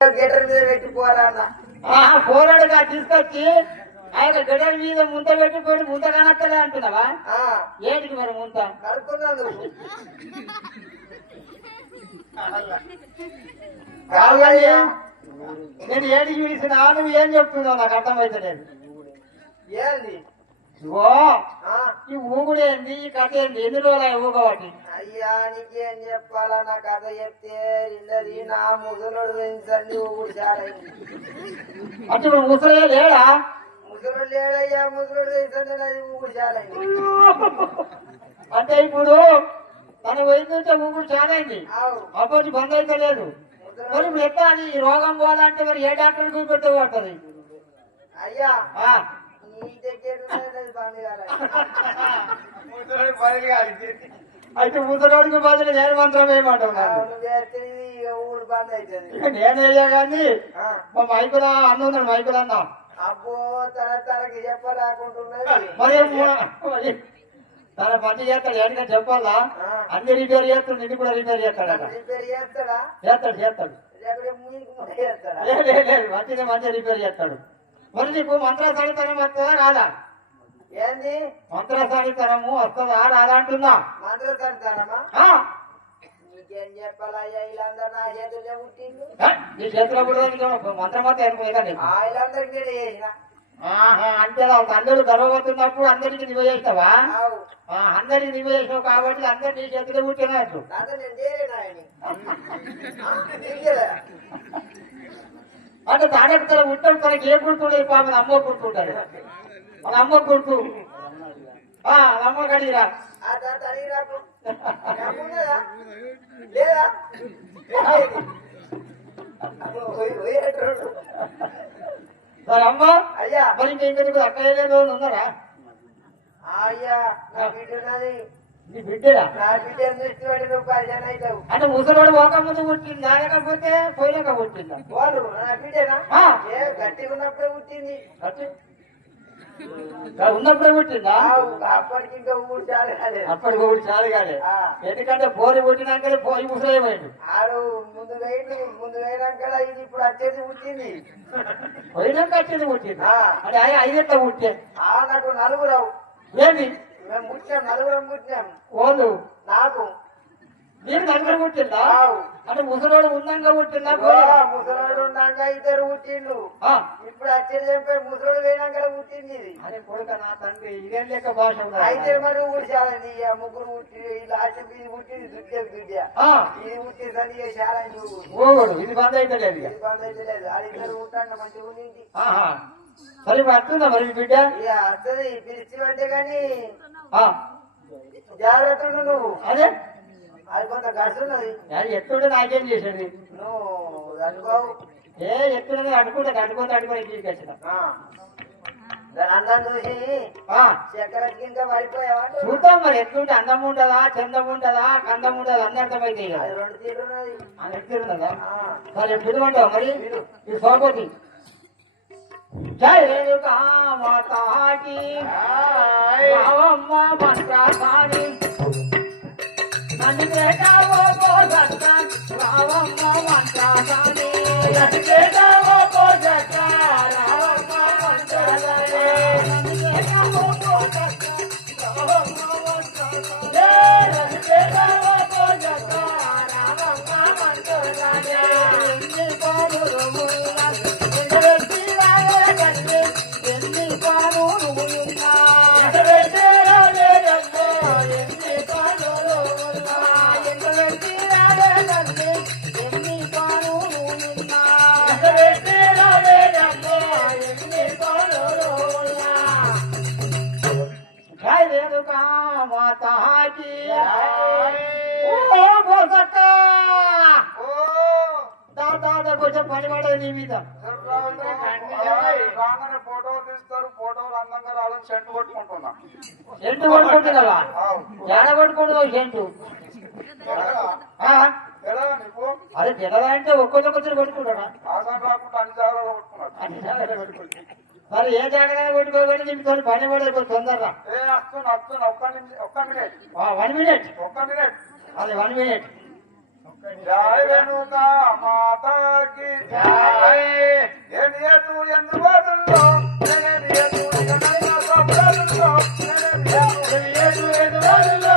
Getter మీద పెట్టుకోవాలన్న పోరాడుగా తీసుకొచ్చి ఆయన గెటర్ మీద ముంత పెట్టుకొని ముంత కానక్కలే అంటున్నావా? ఏంటికి మరి ముంత కడుక్కున్నాను నేను ఏడికి పిలిచినా నువ్వు ఏం చెప్తున్నావు నాకు అర్థమైతలేదు. ఏంది ఓ ఈ ఊగుడేంది, ఈ కథ ఏంది, ఎన్ని రోజులు ఊగవాటి? అయ్యా నీకేం చెప్పాలా? నా కథ చెప్తే ఇన్నది నా ముసలోడు పెంచండి ఊగుడు చాలా అంటే ఇప్పుడు ముసలే లేడా? ముసలోడు లేడయ్యా, ముసలోడు పెంచండి అది ఊగుడు చాలా అంటే ఇప్పుడు తన వయసు ఊగుడు చాలా అయింది, అప్పటి బంద్ అయితే లేదు. మరి ఇప్పుడు ఎట్లా అది రోగం పోవాలంటే మరి ఏ డాక్టర్ చూపెడితే పడుతుంది? అయ్యా అయితే ముసలోడికి బదులు నేను మంత్రం ఏమంటున్నాను. నేను అయ్యా కానీ మా మైకులా అన్న ఉన్నాడు, మైకులు అన్నా. అబ్బో తనకి చెప్పరాకుంటున్నది. మరి తన పని చేస్తాడు, ఏంటంటే చెప్పాలా? అన్ని రిపేర్ చేస్తాడు, నిన్ను కూడా రిపేర్ చేస్తాడు. చేస్తాడు చేస్తాడు మంచిగా మంచిగా రిపేర్ చేస్తాడు. మరి నీకు మంత్రసానితనం వస్తుందా రాదా? ఏంది మంత్రసానితనము వస్తుందా రాదా అంటున్నా. మంత్రసానితనమా? నీకేం చెప్పాలయ్యా, వీళ్ళందరూ నా చేతుల్లో పుట్టిండు. నీ చేతిలో కూడా మంత్రం అంతా అనుకోలేదండి. వీళ్ళందరికీ నేను చేసిన. అంటే అందరూ గర్వపడుతున్నప్పుడు అందరికి నివ చేస్తావా? అందరికి నివ చేసినావు కాబట్టి అందరు నీ చేతిలో పుట్టినట్టు. అంటే తాడెక్కల ఉంటాడు, తనకి ఏ గుర్తుండదు. పాపం అమ్మ గుర్తుంటాడు, మన అమ్మ గుర్తు. అమ్మ కడిగిరా సరే అమ్మ. అయ్యా మరి ఇంకెందుకు అక్కడే లేదు ఉన్నారా? అయ్యా నా బిడ్డది. నీ బిడ్డరా? నా బిడ్డ దృష్టి పెట్టి నువ్వు పరిచయం అవుతావు. అంటే ముసలోడు ఒక ముందు పుట్టిందా లేకపోతే పోయినాక పుట్టిందా? వాళ్ళు నా బిడ్డనా? గట్టిగా ఉన్నప్పుడే పుట్టింది. ఉన్నప్పుడే పుట్టిందా? అప్పటికి ఇంకా ఊరు చాలు కాలేదు. అప్పటికి ఊరు చాలు కాలే. ఎందుకంటే పోరి పుట్టినాకనే పోయి ముసలైపోయాడు. ఆడు ముందు వేయడాక ఇది ఇప్పుడు వచ్చేది పుట్టింది. పోయినాక వచ్చేది పుట్టింది. అంటే 5 ఎట్లా పుట్టే? నాకు నలుగురావు. ఏంటి మేము పుట్టాం, నలుగురం పుట్టాం. ఓళ్ళు నాకు మీరు నలుగురు పుట్టిందా? అంటే ముసలోడు ఉందంగా పుట్టిందా? ముసలోడు ఉన్నాక ఇద్దరు పుట్టిండు. ఇప్పుడు వచ్చేది చెప్పి ముసలోడు వేయడాక పుట్టింది ఇది. అరే కొడుక నా తండ్రి, ఇదేం లేక భాష. అయితే మరి ఊడ్చాలండి. ముగ్గురు పుట్టి లాస్ట్ ఇది పుట్టింది దుడ్డే దుడ్డ. ఇది పుట్టిందని చేశాలని ఓడు ఇది బంద్ అయితే లేదు. ఇది బంద్ అయితే లేదు. వాళ్ళిద్దరు పుట్టాక మంచిగా ఉంది. సరే వస్తుందా మరి బిడ్డ? ఇక వస్తుంది పిలిచి పట్టే కానీ జాగ్రత్త నువ్వు. అదే అది కొంత గడుస్తున్నది. ఎత్తుంటే నాకేం చేసేది? నువ్వు అనుకోవు. ఎత్తున్నది అడుకుంటే అడుకొని ఇంటికి వచ్చిన అందం చూసి చక్కెరకి ఇంకా పడిపోయావా? చూద్దాం మరి ఎట్లుంటే అందం ఉంటదా, చందం ఉంటదా, కందం ఉంటదా అన్ని అర్థమైతే. 2 తీరు ఉన్నది. ఎట్లున్నదా? సరే పిలువంటావు మరి. ఇది సోపతి. జయ రేణుకా మాతాకి రావమ్మ మంత్రాసాని నన్ను కేటావో పోజక్క రావమ్మ మంత్రాసాని నన్ను కేటావో పోజక్క రావమ్మ మంత్రాసాని నన్ను కేటావో పోజక్క రావమ్మ మంత్రాసాని నన్ను కేటావో పోజక్క రావమ్మ మంత్రాసాని ఎన్ని పారులు ఎన్ని పానులు ఉన్నా ఎన్ని పానులు ఉన్నా ఎన్ని పానులు ఉన్నా ఎన్ని పానులు ఉన్నా. జై రేణుకా మాతాకి దాదా కొంచెం పని పడదు నీ మీద. ఫోటోలు తీస్తారు, ఫోటోలు అందంగా రావాలని సెంటు కొట్టుకుంటున్నా. సెంటు కొట్టుకుంటున్నావా? ఎడ కొట్టుకుంటున్నావు సెంటు? అదే తెలదా అంటే ఒక్కొక్కరు కొట్టుకుంటాడా? మరి ఏ జాగ్రత్త కొట్టుకోవాలి నీకు పని పడదు తొందరగా. 1 మినిట్. అది 1 మినిట్. జయ రేణుకా మాతాకి ఎనియతు ఎందు వాదుల్లో ఎనియతు ఎనైనా సోమరాజుల్లో ఎనియతు ఎందు వాదుల్లో